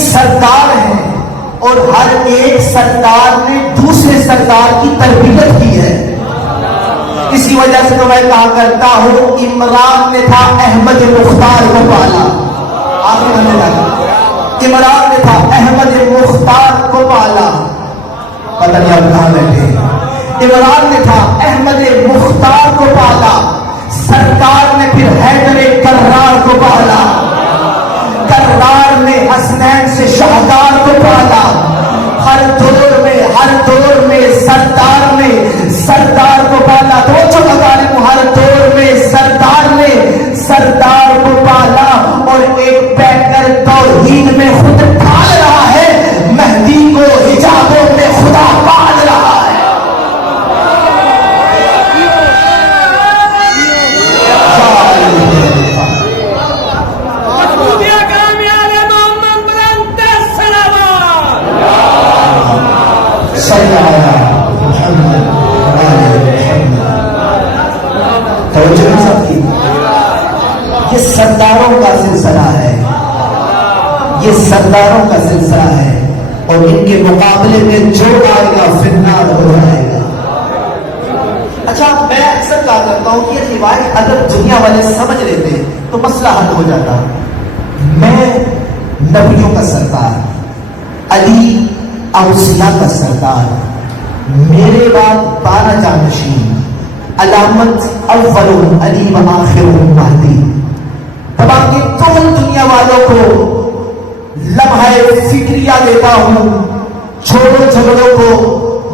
سردار ہیں اور ہر ایک سردار نے دوسرے سردار کی تربیت کی ہے. اسی وجہ سے تو میں کہا کرتا ہوں عمران نے تھا احمد مختار کو پالا. آخر میں عمران نے تھا احمد مختار کو پالا. پتہ نہیں آپ کہاں بیٹھے. عمران نے تھا احمد مختار کو پالا. سرکار نے پھر حیدر کرار کو پالا. کرار نے حسنین سے شاہدار کو پالا. ہر دور میں سردار کو پالا. تو ہر دور میں سردار کو پالا. اور ایک پیکر توحید میں خود ڈال رہا ہے, مہدی کو حجابوں میں خدا پال رہا ہے. یہ سرداروں کا سلسلہ ہے, یہ سرداروں کا سلسلہ ہے, اور ان کے مقابلے میں جو آئے گا فنار ہو جائے گا. اچھا, میں اکثر کہا کرتا ہوں کہ یہ روایت اگر دنیا والے سمجھ لیتے تو مسئلہ حل ہو جاتا. میں نبیوں کا سردار, علی اوصیاء کا سردار, میرے بعد 12 جانشین, علامت اول علی و آخر مہدی. تمام کی کل دنیا والوں کو لمحہ فکریہ دیتا ہوں. چھوڑو جھگڑوں کو,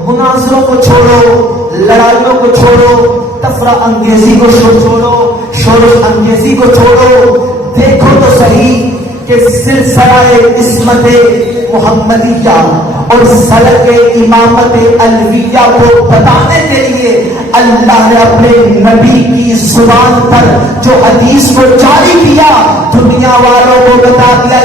مناظروں کو چھوڑو, لڑائیوں کو چھوڑو, تفرقہ انگیزی کو چھوڑو, شور و انگیزی کو چھوڑو. دیکھو تو صحیح کہ سلسلہ عصمت محمدیہ اور سلک امامت علویہ کو بتانے کے لیے اللہ نے اپنے نبی کی زبان پر جو حدیث کو جاری کیا, دنیا والوں کو بتا دیا